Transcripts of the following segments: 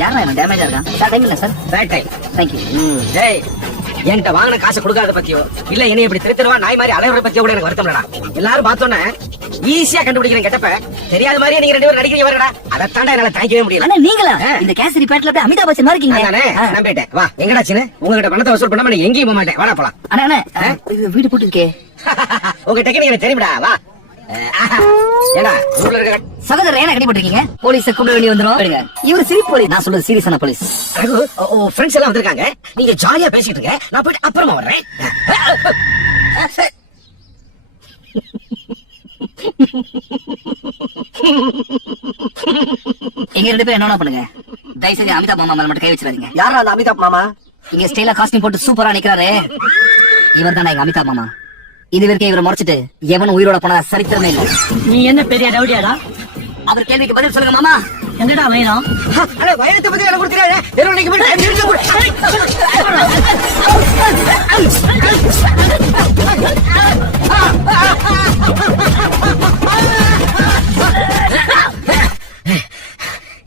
யாரா இவன் டேமேஜா இருக்கான்? சார் டைம் இல்ல சார். Bad time. தேங்க்யூ. டேய் என்கிட்ட வாங்கின காசை கொடுக்காத பத்தியோ இல்ல என்னை இப்படி திருத்தருவா நாய் மாதிரி அலைவர பத்தியோ கூட எனக்கு வருத்தம் இல்லடா. எல்லாரும் பார்த்தோன்னே ஈஸியா கண்டுபிடிக்கிறேன் கெட்டப்ப தெரியாத மாதிரியே நீங்க 2 பேரும் நடிக்கிறீங்க வரடா. அதை தாண்டா என்னால தாங்கிக்கவே முடியல. அண்ணா நீங்களா இந்த கேசரி பேட்ல அப்படியே அமிதாப் பச்சன் மாதிரி இருக்கீங்க. நானே நம்பிட்டேன். வா எங்கடா சின்ன உங்ககிட்ட பணத்தை வசூல் பண்ணாம நான் எங்கேயும் போக மாட்டேன். வாடா போலாம். அண்ணா இது வீடு போட்டு இருக்கே. உங்க டெக்னிக் எனக்கு தெரியும்டா. வா ஏடா ஊர்ல இருக்க சகோதரர் ஏன் கட்டி போட்டிருக்கீங்க? போலீஸ கூப்பிட வேண்டி வந்துரும். இவரு சிரிப்பு போலீஸ். நான் சொல்றது சீரியஸான போலீஸ். ஃப்ரெண்ட்ஸ் எல்லாம் வந்திருக்காங்க. நீங்க ஜாலியா பேசிட்டு இருங்க. நான் போயிட்டு அப்புறமா வர்றேன். எங்க 2 பேரும் என்ன பண்ணுங்க? தயவு செஞ்சு அமிதாப் மாமா மேல மட்டும் கை வச்சிடாதீங்க. யாரா அந்த அமிதாப் மாமா? இங்க ஸ்டைலா காஸ்டியூம் போட்டு சூப்பரா நிக்கிறாரு. இவர் தானே எங்க அமிதாப் மாமா. இது வரைக்கும் இவரை முறைச்சிட்டு எவனும் உயிரோட போன சரித்திரமே இல்ல. நீ என்ன பெரிய ரவுடியாடா? அவர் கேள்விக்கு பதில் சொல்லுங்க மாமா. எங்கடா வேணும்? அட வயலத்தை பத்தி எனக்கு கொடுத்துறாரு. எரோனிக்கு போய் நிறுத்து போடு.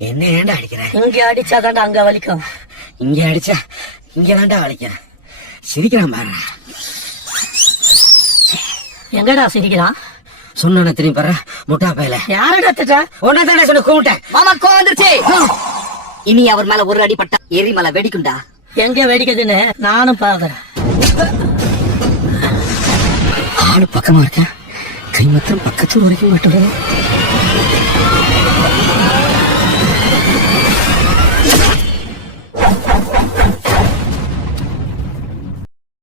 என்ன ஏன்டா அடிக்கிற? இங்க அடிச்சாதான்டா அங்க வலிக்கும். இங்க அடிச்சா இங்க தான்டா வலிக்கிறேன். சிரிக்கிறான் பாரு. எங்கடா சிரிக்கிறான்? சொன்ன திரும்பி பாரு முட்டா பயல. யாரடா திட்டா? ஒன்னதானே சொன்ன கூப்பிட்டேன். மாமா கோவம் வந்துருச்சு. இனி அவர் மேல ஒரு அடி பட்டா எரிமலை வெடிக்கும்டா. எங்க வெடிக்குதுன்னு நானும் பாக்குறேன். ஆளு பக்கமா இருக்கேன். கை மாத்திரம் பக்கத்து வரைக்கும் விட்டுறேன்.